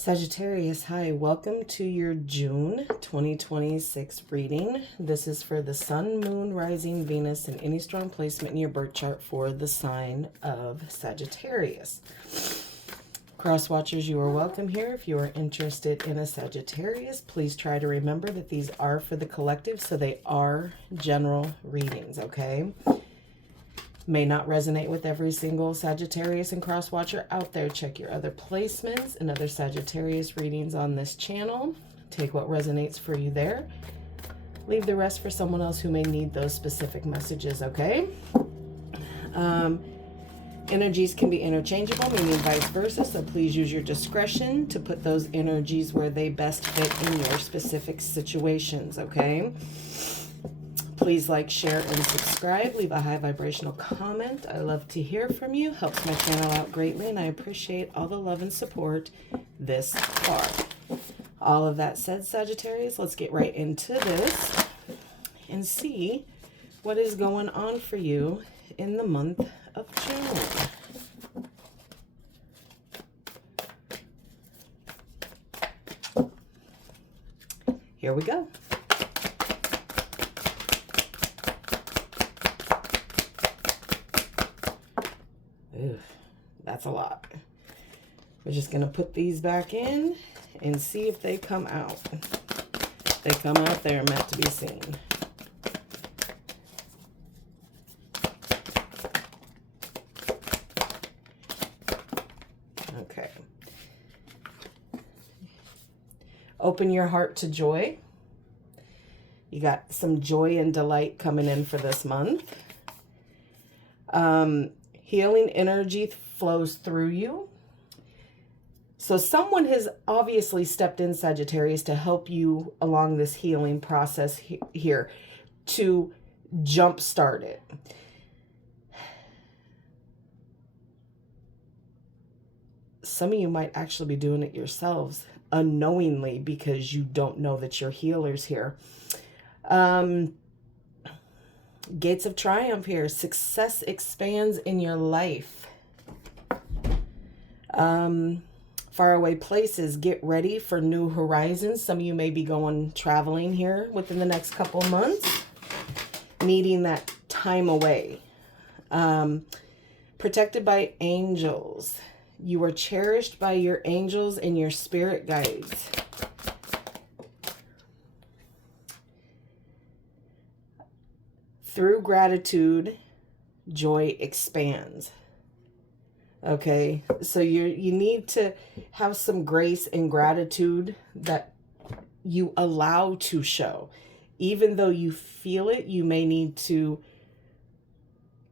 Sagittarius, hi, welcome to your June 2026 reading. This is for the Sun, Moon, Rising, Venus, and any strong placement in your birth chart for the sign of Sagittarius. Crosswatchers, you are welcome here. If you are interested in a Sagittarius, please try to remember that these are for the collective, so they are general readings, okay? May not resonate with every single Sagittarius and Crosswatcher out there. Check your other placements and other Sagittarius readings on this channel. Take what resonates for you there. Leave the rest for someone else who may need those specific messages, okay? Energies can be interchangeable, meaning vice versa, so please use your discretion to put those energies where they best fit in your specific situations, okay? Please like, share, and subscribe. Leave a high vibrational comment. I love to hear from you. Helps my channel out greatly, and I appreciate all the love and support this far. All of that said, Sagittarius, let's get right into this and see what is going on for you in the month of June. Here we go. That's a lot. We're just going to put these back in and see if they come out. If they come out, they're meant to be seen. Okay. Open your heart to joy. You got some joy and delight coming in for this month. Healing energy flows through you. So someone has obviously stepped in, Sagittarius, to help you along this healing process here, to jumpstart it. Some of you might actually be doing it yourselves unknowingly because you don't know that you're healers here. Gates of triumph here. Success expands in your life. Faraway places, get ready for new horizons. Some of you may be going traveling here within the next couple months, needing that time away. Protected by angels. You are cherished by your angels and your spirit guides. Through gratitude, joy expands. Okay, so you need to have some grace and gratitude that you allow to show. Even though you feel it, you may need to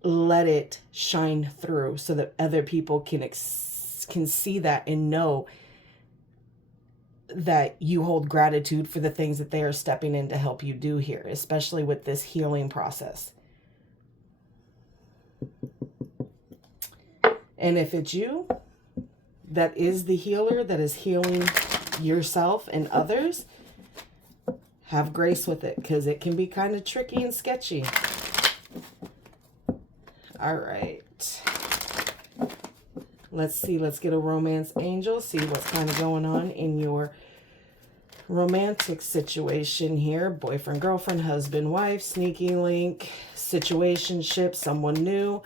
let it shine through so that other people can see that and know that you hold gratitude for the things that they are stepping in to help you do here, especially with this healing process. And if it's you that is the healer, that is healing yourself and others, have grace with it because it can be kind of tricky and sketchy. All right. Let's see. Let's get a romance angel. See what's kind of going on in your romantic situation here. Boyfriend, girlfriend, husband, wife, sneaky link, situationship, someone new,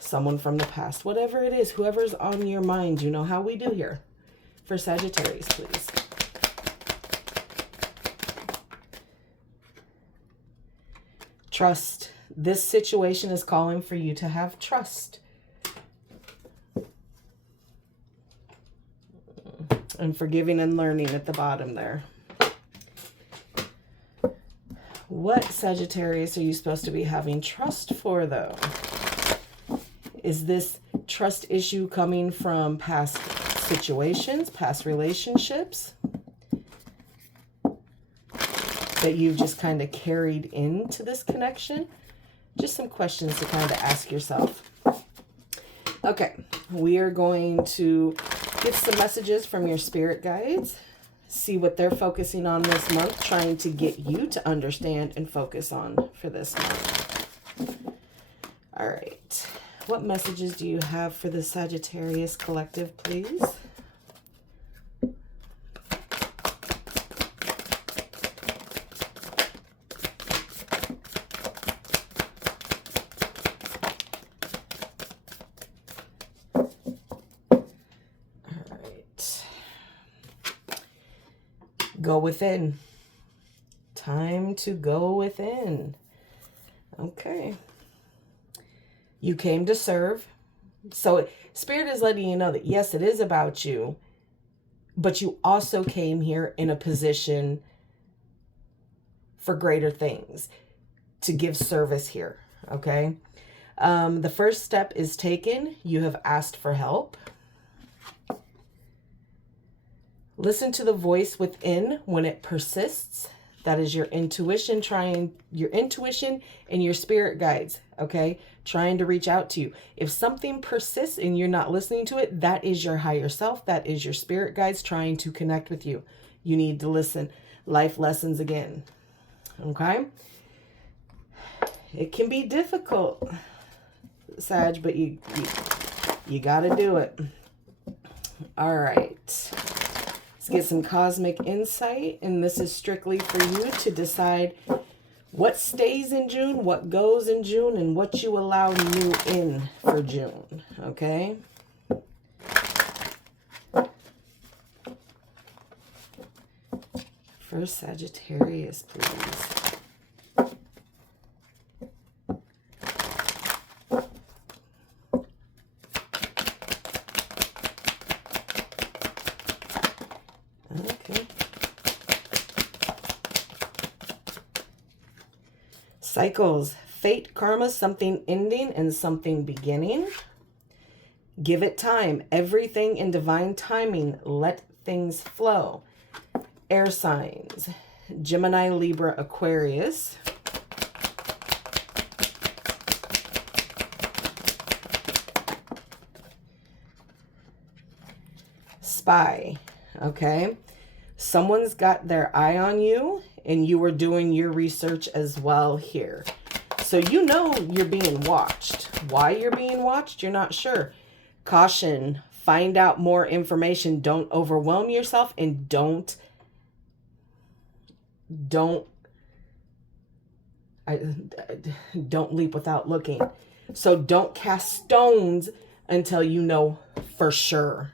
someone from the past. Whatever it is, whoever's on your mind, you know how we do here. For Sagittarius, please. Trust. This situation is calling for you to have trust. And forgiving and learning at the bottom there. What, Sagittarius, are you supposed to be having trust for, though? Is this trust issue coming from past situations, past relationships that you've just kind of carried into this connection? Just some questions to kind of ask yourself. Okay, we are going to get some messages from your spirit guides. See what they're focusing on this month, trying to get you to understand and focus on for this month. All right. What messages do you have for the Sagittarius collective, please? Go within. Time to go within. Okay. You came to serve. So Spirit is letting you know that, yes, it is about you, but you also came here in a position for greater things, to give service here, okay? The first step is taken. You have asked for help. Listen to the voice within when it persists. That is your intuition and your spirit guides, okay? Trying to reach out to you. If something persists and you're not listening to it, that is your higher self. That is your spirit guides trying to connect with you. You need to listen. Life lessons again, okay? It can be difficult, Sag, but you got to do it. All right. Let's get some cosmic insight, and this is strictly for you to decide what stays in June, what goes in June, and what you allow new in for June, okay? First Sagittarius, please. Cycles, fate, karma, something ending and something beginning. Give it time. Everything in divine timing. Let things flow. Air signs, Gemini, Libra, Aquarius. Spy, okay? Someone's got their eye on you, and you are doing your research as well here. So you know you're being watched. Why you're being watched, you're not sure. Caution, find out more information. Don't overwhelm yourself, and don't leap without looking. So don't cast stones until you know for sure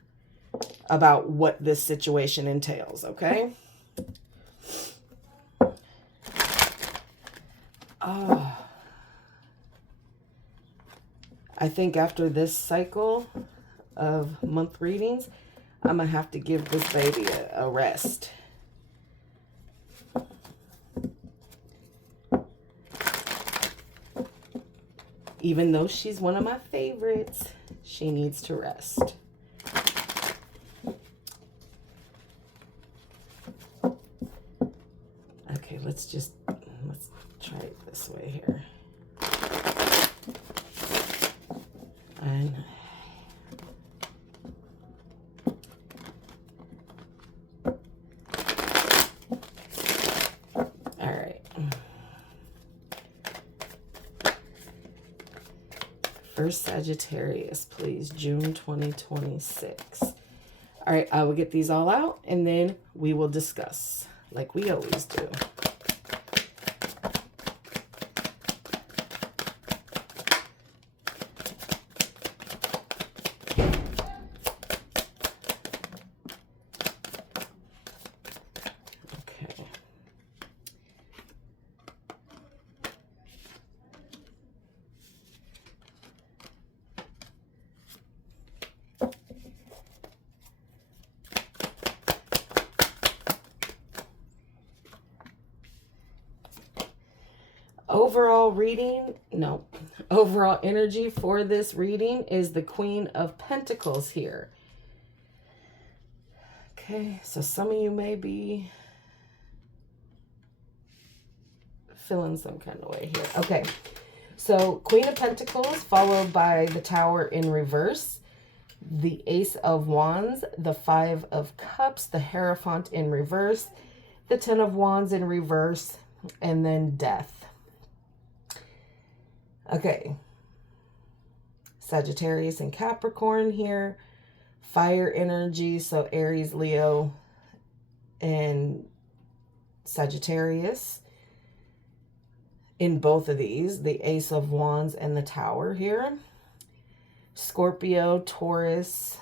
about what this situation entails, okay? Oh, I think after this cycle of month readings, I'm going to have to give this baby a rest. Even though she's one of my favorites, she needs to rest. Okay, let's try it this way here. And all right. First Sagittarius, please, June 2026. All right, I will get these all out, and then we will discuss like we always do. Overall energy for this reading is the Queen of Pentacles here. Okay, so some of you may be feeling some kind of way here. Okay, so Queen of Pentacles followed by the Tower in reverse, the Ace of Wands, the Five of Cups, the Hierophant in reverse, the Ten of Wands in reverse, and then Death. Okay, Sagittarius and Capricorn here, fire energy, so Aries, Leo, and Sagittarius. In both of these, the Ace of Wands and the Tower here. Scorpio, Taurus,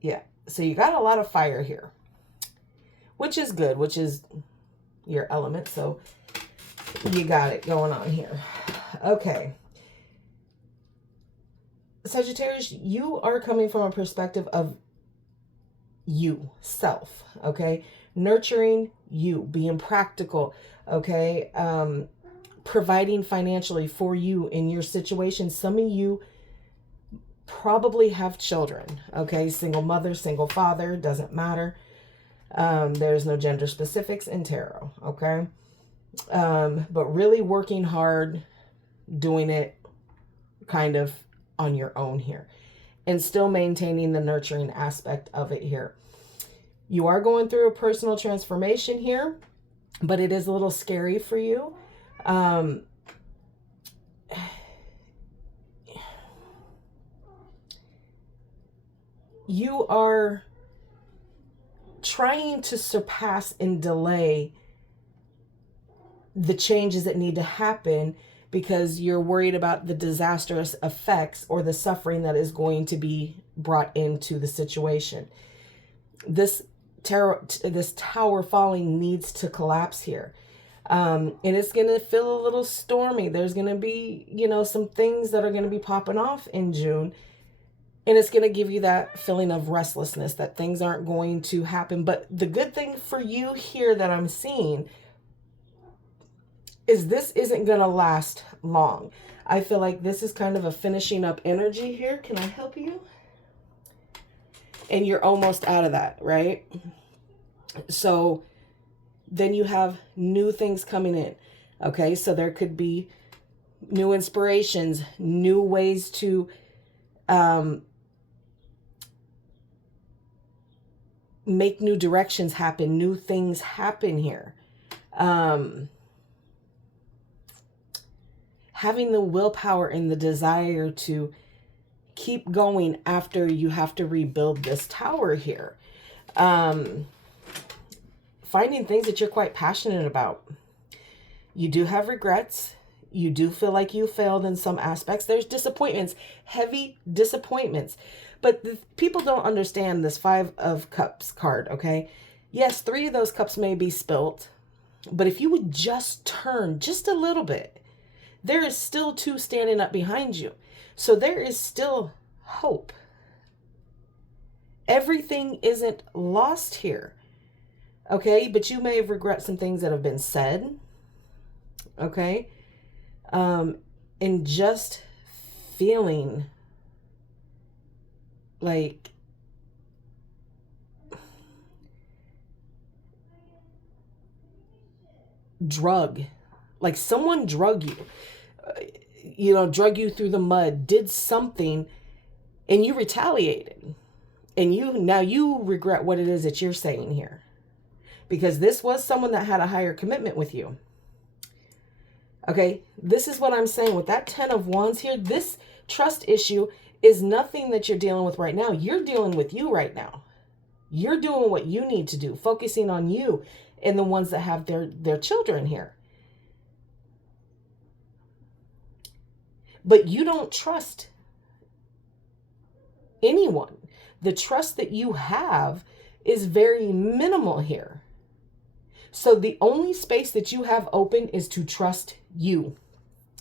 Yeah. So you got a lot of fire here, which is good, which is your element. So you got it going on here. Okay. Sagittarius, you are coming from a perspective of you, self, okay? Nurturing you, being practical, okay? Providing financially for you in your situation. Some of you probably have children, okay? Single mother, single father, doesn't matter. There's no gender specifics in tarot, okay? But really working hard, doing it kind of on your own here, and still maintaining the nurturing aspect of it here. You are going through a personal transformation here, but it is a little scary for you. You are trying to surpass and delay the changes that need to happen because you're worried about the disastrous effects or the suffering that is going to be brought into the situation. This tower falling needs to collapse here. And it's going to feel a little stormy. There's going to be, some things that are going to be popping off in June. And it's going to give you that feeling of restlessness that things aren't going to happen. But the good thing for you here that I'm seeing is this isn't going to last long. I feel like this is kind of a finishing up energy here. Can I help you? And you're almost out of that, right? So then you have new things coming in. Okay, so there could be new inspirations, new ways to make new directions happen, new things happen here. Having the willpower and the desire to keep going after you have to rebuild this tower here. Finding things that you're quite passionate about. You do have regrets. You do feel like you failed in some aspects. There's disappointments, heavy disappointments. But people don't understand this 5 of Cups card, okay? Yes, 3 of those cups may be spilt. But if you would just turn just a little bit, there is still 2 standing up behind you. So there is still hope. Everything isn't lost here. Okay, but you may have regret some things that have been said. Okay. And just feeling like like someone drug you, drug you through the mud, did something, and you retaliated. And now you regret what it is that you're saying here. Because this was someone that had a higher commitment with you. Okay, this is what I'm saying with that 10 of Wands here. This trust issue is nothing that you're dealing with right now. You're dealing with you right now. You're doing what you need to do, focusing on you and the ones that have their children here. But you don't trust anyone. The trust that you have is very minimal here. So the only space that you have open is to trust you.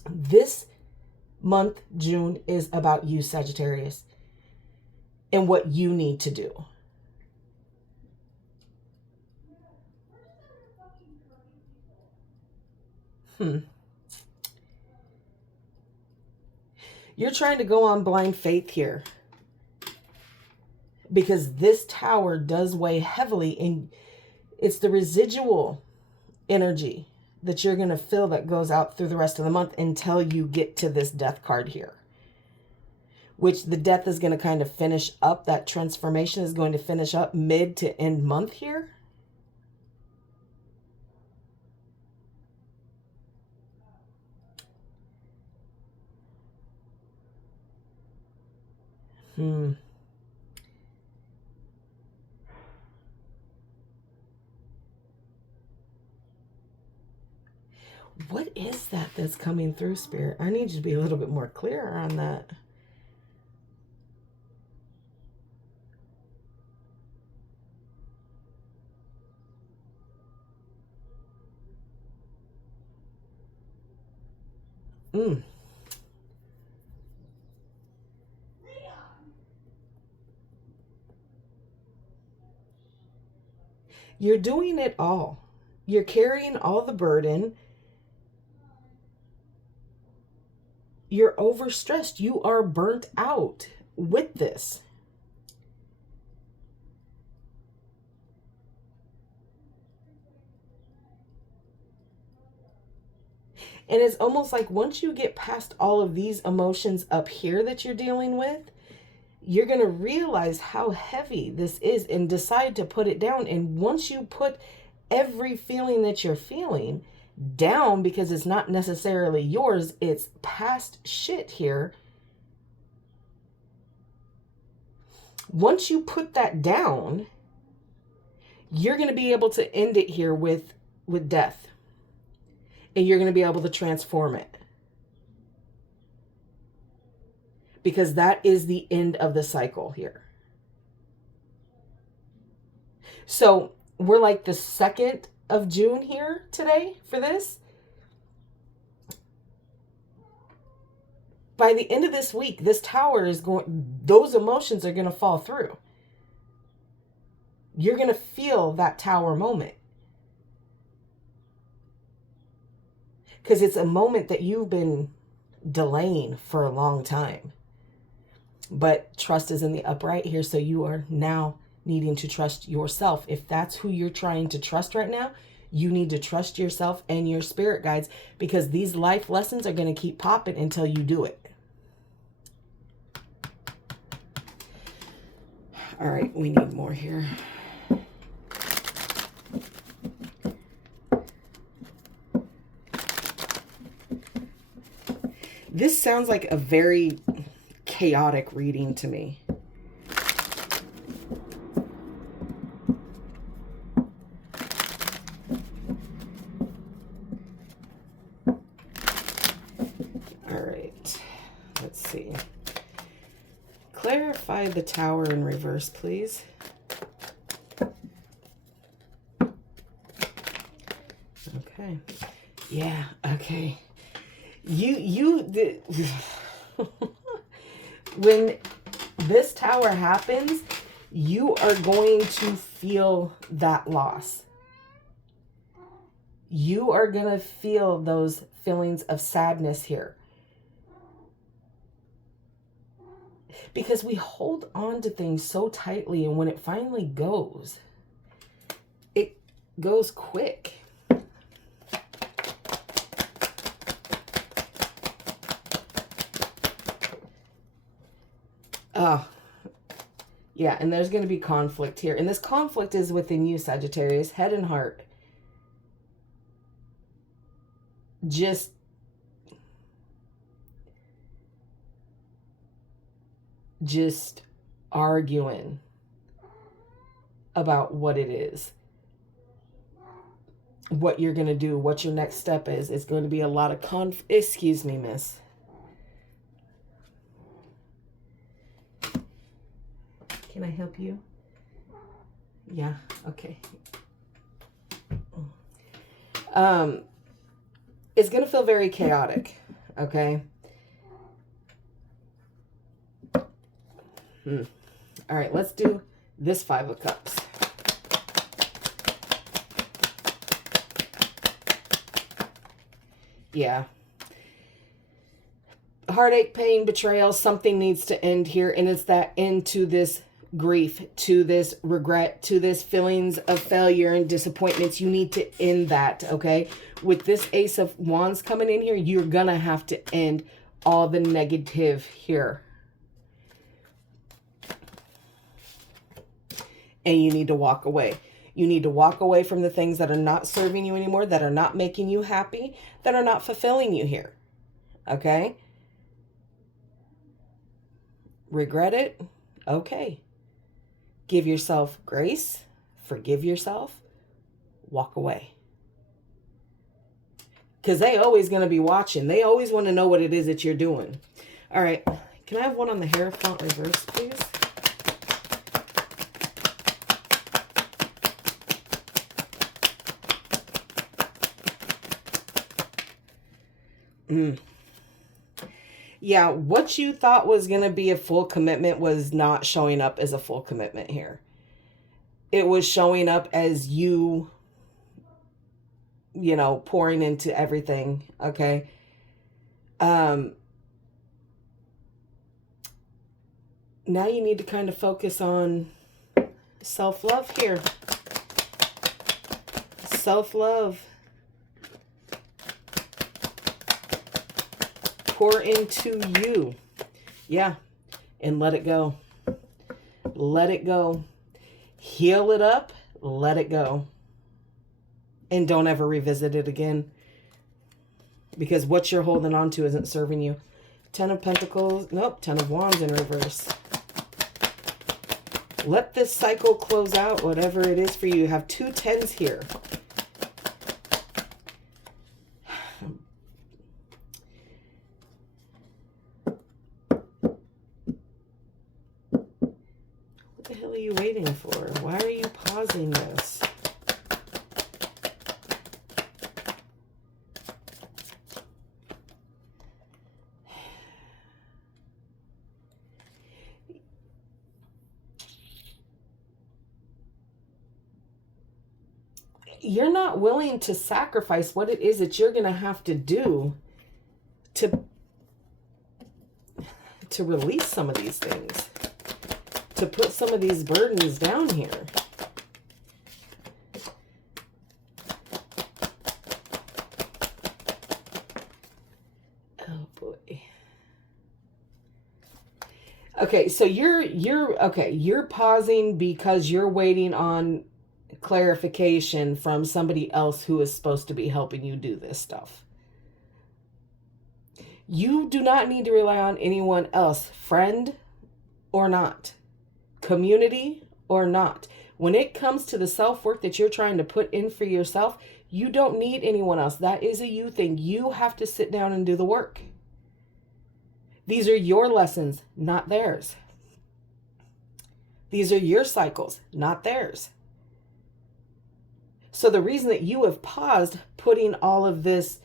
This month, June, is about you, Sagittarius, and what you need to do. You're trying to go on blind faith here. Because this tower does weigh heavily, and it's the residual energy that you're going to feel that goes out through the rest of the month until you get to this death card here. Which the death is going to kind of finish up. That transformation is going to finish up mid to end month here. What is that that's coming through, Spirit? I need you to be a little bit more clear on that. You're doing it all. You're carrying all the burden. You're overstressed. You are burnt out with this. And it's almost like once you get past all of these emotions up here that you're dealing with, you're going to realize how heavy this is and decide to put it down. And once you put every feeling that you're feeling down, because it's not necessarily yours, it's past shit here. Once you put that down, you're going to be able to end it here with death. And you're going to be able to transform it. Because that is the end of the cycle here. So we're like the 2nd of June here today for this. By the end of this week, this tower is going, those emotions are going to fall through. You're going to feel that tower moment. Because it's a moment that you've been delaying for a long time. But trust is in the upright here, so you are now needing to trust yourself. If that's who you're trying to trust right now, you need to trust yourself and your spirit guides, because these life lessons are going to keep popping until you do it. All right, we need more here. This sounds like a very chaotic reading to me. All right, let's see. Clarify the tower in reverse, please. Okay. Yeah, okay. When this tower happens, you are going to feel that loss. You are going to feel those feelings of sadness here. Because we hold on to things so tightly, and when it finally goes, it goes quick. Oh, yeah, and there's going to be conflict here. And this conflict is within you, Sagittarius, head and heart. Just arguing about what it is, what you're going to do, what your next step is. It's going to be a lot of excuse me, miss. Can I help you? Yeah, okay. It's going to feel very chaotic, okay? All right, let's do this 5 of Cups. Yeah. Heartache, pain, betrayal, something needs to end here, and it's that end to this grief, to this regret, to this feelings of failure and disappointments. You need to end that, okay? With this Ace of Wands coming in here, you're gonna have to end all the negative here. And you need to walk away. You need to walk away from the things that are not serving you anymore, that are not making you happy, that are not fulfilling you here, okay? Regret it? Okay. Give yourself grace, forgive yourself, walk away. Because they always going to be watching. They always want to know what it is that you're doing. All right. Can I have one on the Hierophant reverse, please? Yeah, what you thought was going to be a full commitment was not showing up as a full commitment here. It was showing up as you know, pouring into everything, okay? Now you need to kind of focus on self-love here. Self-love. Pour into you. Yeah. And let it go. Let it go. Heal it up. Let it go. And don't ever revisit it again. Because what you're holding on to isn't serving you. 10 of Pentacles. Nope. 10 of Wands in reverse. Let this cycle close out, whatever it is for you. You have 2 10s here. What the hell are you waiting for? Why are you pausing this? You're not willing to sacrifice what it is that you're going to have to do to release some of these things, to put some of these burdens down here. Oh boy. Okay, so you're pausing because you're waiting on clarification from somebody else who is supposed to be helping you do this stuff. You do not need to rely on anyone else, friend or not, community or not. When it comes to the self-work that you're trying to put in for yourself, you don't need anyone else. That is a you thing. You have to sit down and do the work. These are your lessons, not theirs. These are your cycles, not theirs. So the reason that you have paused putting all of this,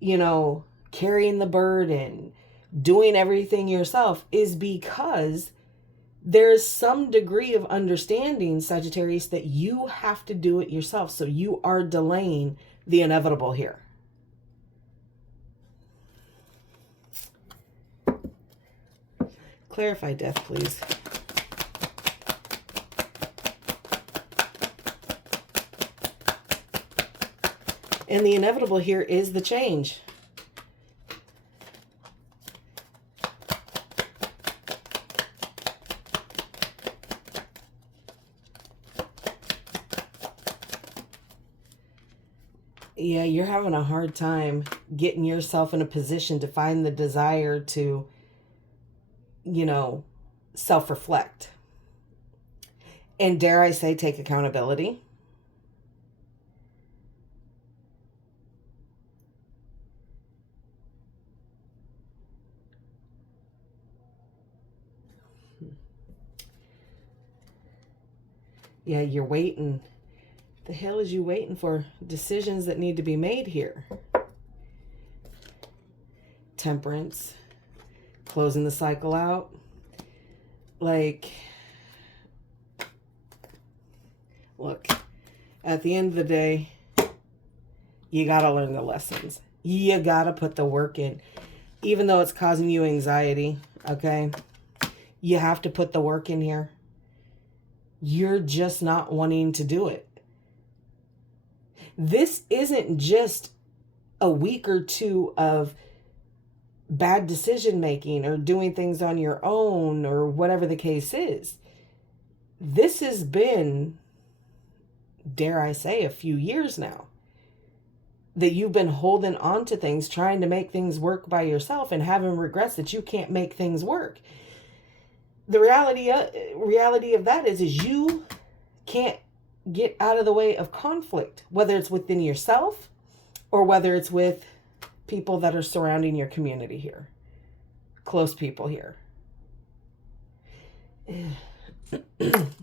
you know, carrying the burden, doing everything yourself, is because there's some degree of understanding, Sagittarius, that you have to do it yourself. So you are delaying the inevitable here. Clarify death, please. And the inevitable here is the change. Yeah, you're having a hard time getting yourself in a position to find the desire to, you know, self-reflect. And dare I say, take accountability. Yeah, you're waiting. The hell is you waiting for? Decisions that need to be made here. Temperance. Closing the cycle out. Like, look, at the end of the day, you got to learn the lessons. You got to put the work in. Even though it's causing you anxiety, okay? You have to put the work in here. You're just not wanting to do it. This isn't just a week or two of bad decision making or doing things on your own or whatever the case is. This has been, dare I say, a few years now that you've been holding on to things, trying to make things work by yourself and having regrets that you can't make things work. The reality of that is you can't get out of the way of conflict, whether it's within yourself or whether it's with people that are surrounding your community here, close people here.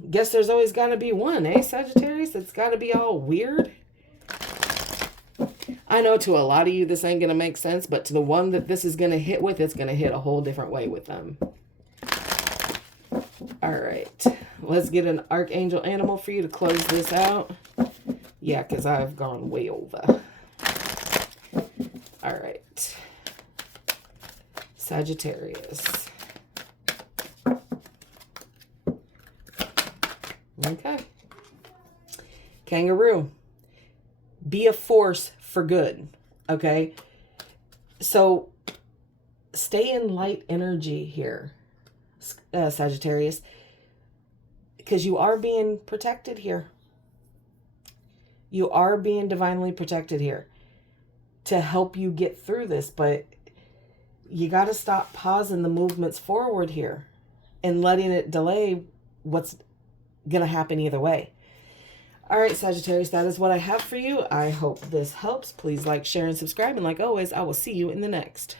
Guess there's always got to be one, eh, Sagittarius? It's got to be all weird. I know to a lot of you this ain't going to make sense, but to the one that this is going to hit with, it's going to hit a whole different way with them. All right. Let's get an archangel animal for you to close this out. Yeah, because I've gone way over. All right. Sagittarius. Okay. Kangaroo. Be a force for good. Okay. So stay in light energy here, Sagittarius, because you are being protected here. You are being divinely protected here to help you get through this, but you got to stop pausing the movements forward here and letting it delay what's going to happen either way. All right, Sagittarius, that is what I have for you. I hope this helps. Please like, share, and subscribe. And like always, I will see you in the next.